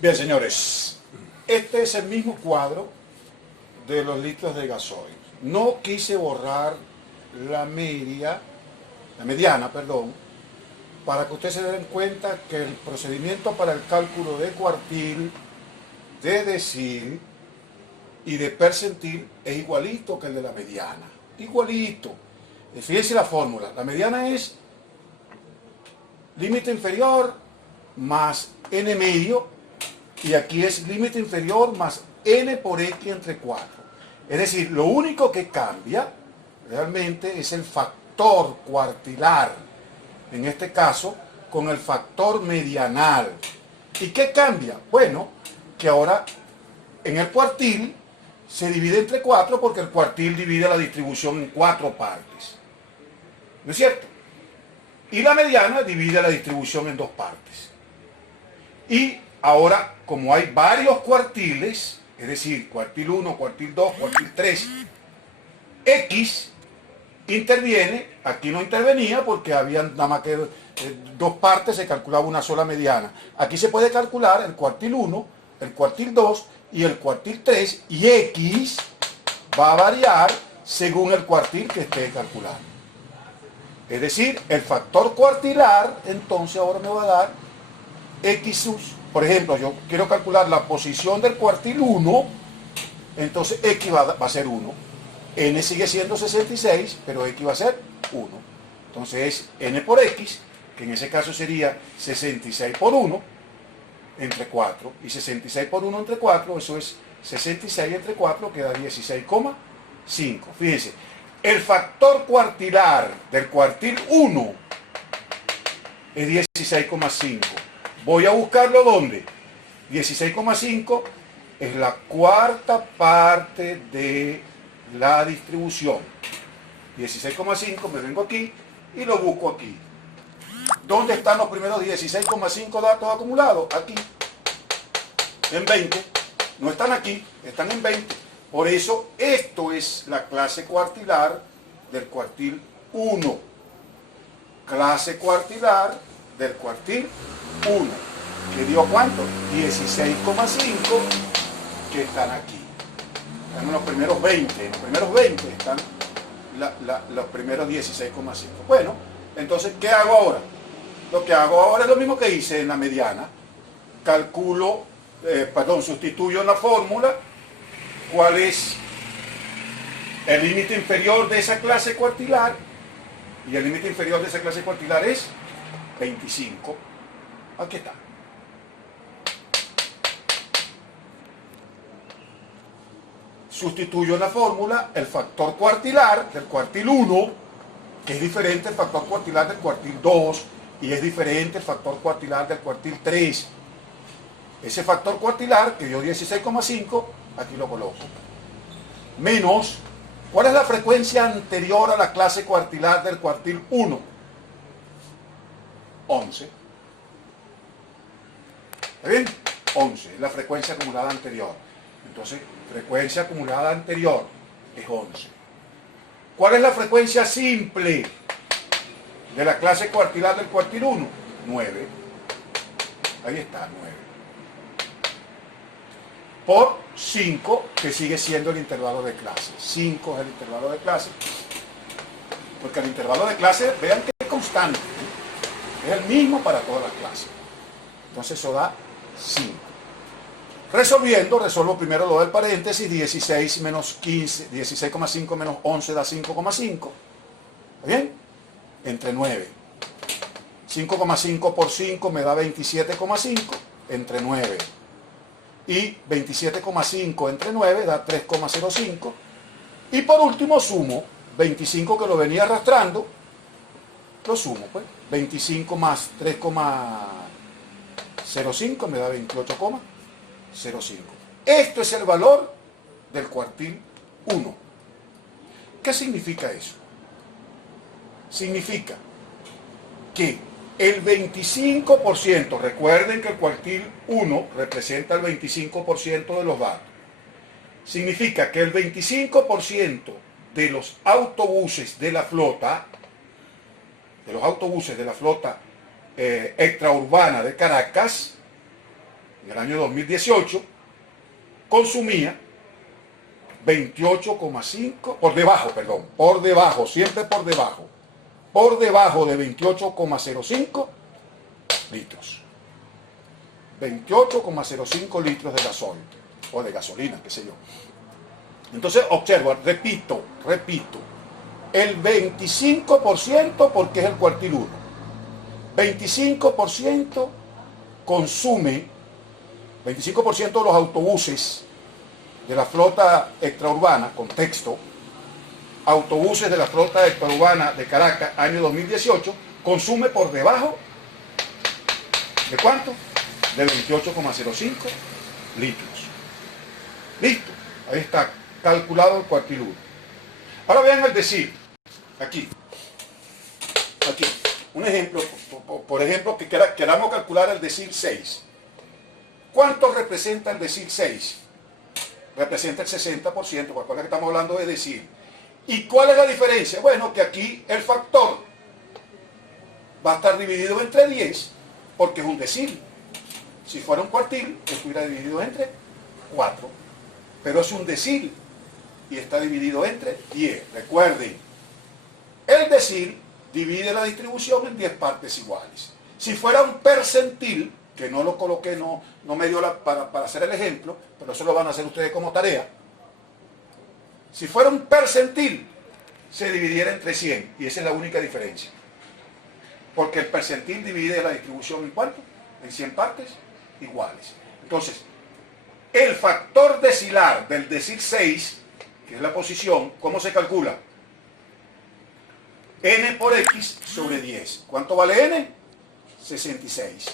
Bien, señores, este es el mismo cuadro de los litros de gasoil. No quise borrar la mediana, para que ustedes se den cuenta que el procedimiento para el cálculo de cuartil, de decil y de percentil es igualito que el de la mediana. Igualito. Fíjense la fórmula. La mediana es límite inferior más n medio, y aquí es límite inferior más n por x entre 4. Es decir, lo único que cambia realmente es el factor cuartilar, en este caso con el factor medianal. ¿Y qué cambia? Bueno, que ahora en el cuartil se divide entre 4 porque el cuartil divide la distribución en 4 partes. ¿No es cierto? Y la mediana divide la distribución en 2 partes. Y ahora, como hay varios cuartiles, es decir, cuartil 1, cuartil 2, cuartil 3, X interviene, aquí no intervenía porque había nada más que 2 partes, se calculaba una sola mediana. Aquí se puede calcular el cuartil 1, el cuartil 2 y el cuartil 3, y X va a variar según el cuartil que esté calculando. Es decir, el factor cuartilar, entonces ahora me va a dar X sus. Por ejemplo, yo quiero calcular la posición del cuartil 1, entonces X va a ser 1. N sigue siendo 66, pero X va a ser 1. Entonces es N por X, que en ese caso sería 66 por 1 entre 4. Y 66 por 1 entre 4, eso es 66 entre 4, queda 16,5. Fíjense, el factor cuartilar del cuartil 1 es 16,5. Voy a buscarlo ¿dónde? 16,5 es la cuarta parte de la distribución. 16,5, me vengo aquí y lo busco aquí. ¿Dónde están los primeros 16,5 datos acumulados? Aquí. En 20. No están aquí, están en 20. Por eso esto es la clase cuartilar del cuartil 1. Clase cuartilar del cuartil 1. ¿Que dio cuánto? 16,5 que están aquí. Están en los primeros 20. En los primeros 20 están los primeros 16,5. Bueno, entonces, ¿qué hago ahora? Lo que hago ahora es lo mismo que hice en la mediana. Sustituyo en la fórmula cuál es el límite inferior de esa clase cuartilar, y el límite inferior de esa clase cuartilar es 25. Aquí está. Sustituyo en la fórmula el factor cuartilar del cuartil 1, que es diferente al factor cuartilar del cuartil 2, y es diferente el factor cuartilar del cuartil 3. Ese factor cuartilar, que dio 16,5, aquí lo coloco. Menos, ¿cuál es la frecuencia anterior a la clase cuartilar del cuartil 1? 11. ¿Está bien? 11, es la frecuencia acumulada anterior. Entonces, frecuencia acumulada anterior es 11. ¿Cuál es la frecuencia simple de la clase cuartilar del cuartil 1? 9. Ahí está, 9. Por 5, que sigue siendo el intervalo de clase. 5 es el intervalo de clase. Porque el intervalo de clase, vean que es constante. Es el mismo para todas las clases. Entonces eso da 5. Resolvo primero lo del paréntesis. 16 menos 15, 16,5 menos 11 da 5,5. ¿Está bien? Entre 9. 5,5 por 5 me da 27,5 entre 9. Y 27,5 entre 9 da 3,05. Y por último sumo 25, que lo venía arrastrando, lo sumo, pues. 25 más 3,05 me da 28,05. Esto es el valor del cuartil 1. ¿Qué significa eso? Significa que el 25%, recuerden que el cuartil 1 representa el 25% de los datos. Significa que el 25% de los autobuses de la flota, extraurbana de Caracas, en el año 2018 consumía 28,5, por debajo, siempre por debajo de 28,05 litros. 28,05 litros de gasoil o de gasolina, qué sé yo. Entonces observa, repito, el 25% porque es el cuartil 1. 25% consume, 25% de los autobuses de la flota extraurbana, contexto, autobuses de la flota extraurbana de Caracas, año 2018, consume por debajo ¿de cuánto? De 28,05 litros. Listo, ahí está calculado el cuartil 1. Ahora vean el decil, aquí, un ejemplo, por ejemplo, que queramos calcular el decil 6. ¿Cuánto representa el decil 6? Representa el 60%, recuerda que estamos hablando de decil. ¿Y cuál es la diferencia? Bueno, que aquí el factor va a estar dividido entre 10, porque es un decil. Si fuera un cuartil, estuviera dividido entre 4. Pero es un decil y está dividido entre 10. Recuerden, el decil divide la distribución en 10 partes iguales. Si fuera un percentil, que no lo coloqué, no me dio para hacer el ejemplo, pero eso lo van a hacer ustedes como tarea. Si fuera un percentil, se dividiera entre 100, y esa es la única diferencia. Porque el percentil divide la distribución en ¿cuánto? En 100 partes iguales. Entonces, el factor decilar del decil 6, que es la posición, ¿cómo se calcula? N por X sobre 10. ¿Cuánto vale N? 66.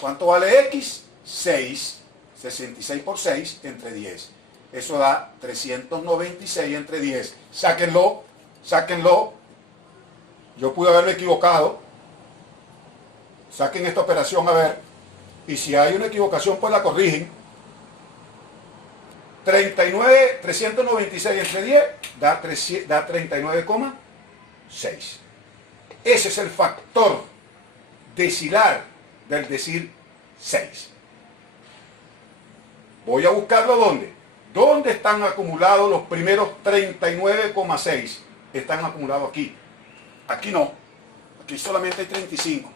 ¿Cuánto vale X? 6. 66 por 6 entre 10. Eso da 396 entre 10. Sáquenlo. Yo pude haberme equivocado. Saquen esta operación a ver. Y si hay una equivocación, pues la corrigen. 396 entre 10 da 39,6. Ese es el factor decilar del decil 6. Voy a buscarlo ¿dónde? ¿Dónde están acumulados los primeros 39,6? Están acumulados aquí. Aquí no. Aquí solamente hay 35.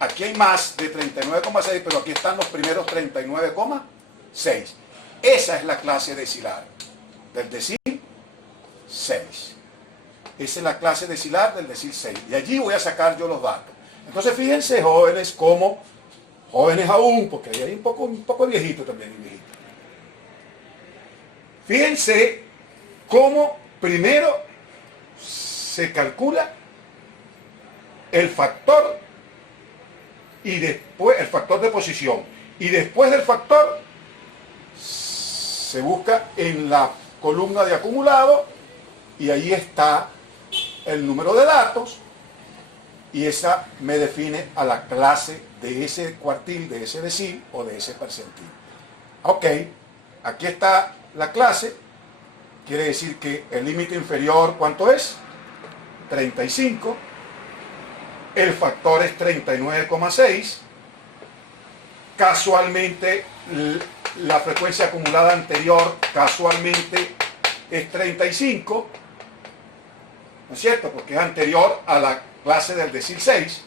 Aquí hay más de 39,6, pero aquí están los primeros 39,6. Esa es la clase decilar del decil 6. Esa es la clase decilar del decil 6. Y allí voy a sacar yo los datos. Entonces fíjense, jóvenes, como jóvenes aún, porque ahí hay un poco viejito también. Fíjense cómo primero se calcula el factor y después el factor de posición. Y después del factor se busca en la columna de acumulado y ahí está el número de datos y esa me define a la clase de ese cuartil, de ese decil o de ese percentil. Ok, aquí está la clase, quiere decir que el límite inferior, ¿cuánto es? 35, el factor es 39,6, casualmente la frecuencia acumulada anterior casualmente es 35, ¿no es cierto? Porque es anterior a la clase del decil 6,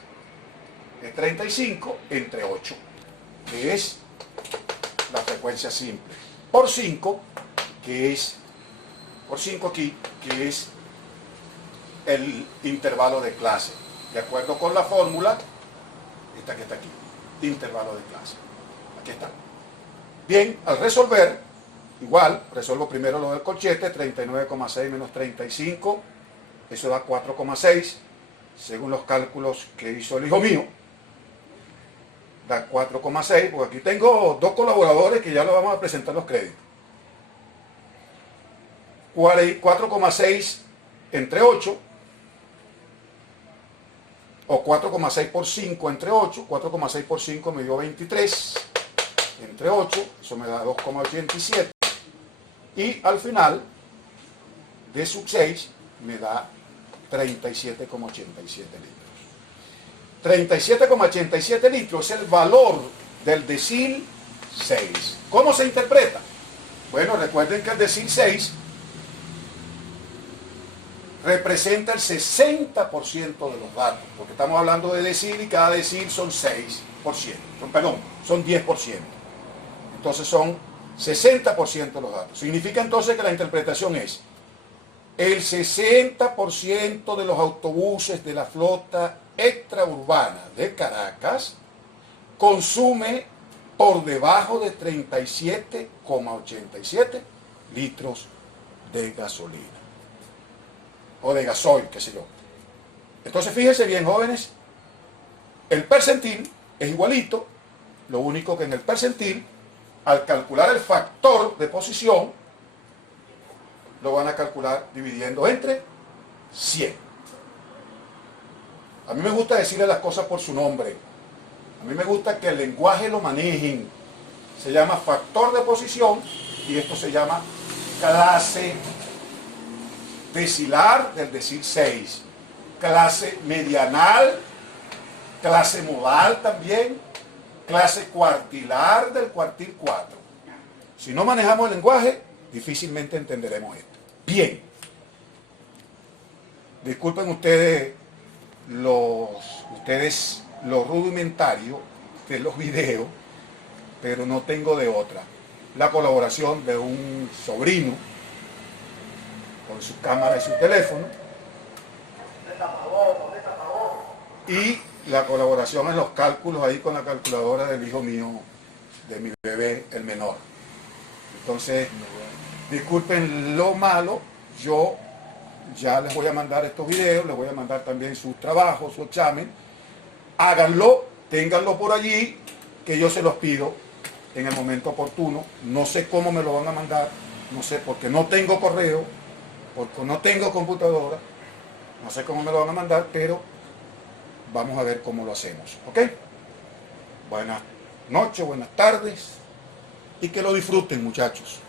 es 35 entre 8, que es la frecuencia simple, por 5, que es, por 5 aquí, que es el intervalo de clase, de acuerdo con la fórmula, esta que está aquí, intervalo de clase, aquí está. Bien, al resolver, igual, resuelvo primero lo del corchete, 39,6 menos 35, eso da 4,6, según los cálculos que hizo el hijo mío, da 4,6, porque aquí tengo dos colaboradores que ya lo vamos a presentar los créditos. 4,6 entre 8, o 4,6 por 5 entre 8, 4,6 por 5 me dio 23, entre 8, eso me da 2,87, y al final de sub 6 me da 37,87 litros. 37,87 litros es el valor del decil 6. ¿Cómo se interpreta? Bueno, recuerden que el decil 6 representa el 60% de los datos, porque estamos hablando de decil y cada decil son 6%, son 10%. Entonces son 60% de los datos. Significa entonces que la interpretación es: el 60% de los autobuses de la flota extraurbana de Caracas consume por debajo de 37,87 litros de gasolina. O de gasoil, qué sé yo. Entonces fíjense bien, jóvenes, el percentil es igualito, lo único que en el percentil, al calcular el factor de posición, lo van a calcular dividiendo entre 100. A mí me gusta decirle las cosas por su nombre. A mí me gusta que el lenguaje lo manejen. Se llama factor de posición y esto se llama clase decilar del decil 6, clase medianal, clase modal también, clase cuartilar del cuartil 4. Si no manejamos el lenguaje, difícilmente entenderemos esto. Bien, disculpen ustedes lo rudimentario de los videos, pero no tengo de otra. La colaboración de un sobrino con su cámara y su teléfono, y la colaboración en los cálculos ahí con la calculadora del hijo mío, de mi bebé, el menor. Entonces, disculpen lo malo, yo ya les voy a mandar estos videos, les voy a mandar también sus trabajos, su examen. Háganlo, ténganlo por allí, que yo se los pido en el momento oportuno. No sé cómo me lo van a mandar, no sé, porque no tengo correo, porque no tengo computadora, no sé cómo me lo van a mandar, pero vamos a ver cómo lo hacemos, ¿ok? Buenas noches, buenas tardes, y que lo disfruten, muchachos.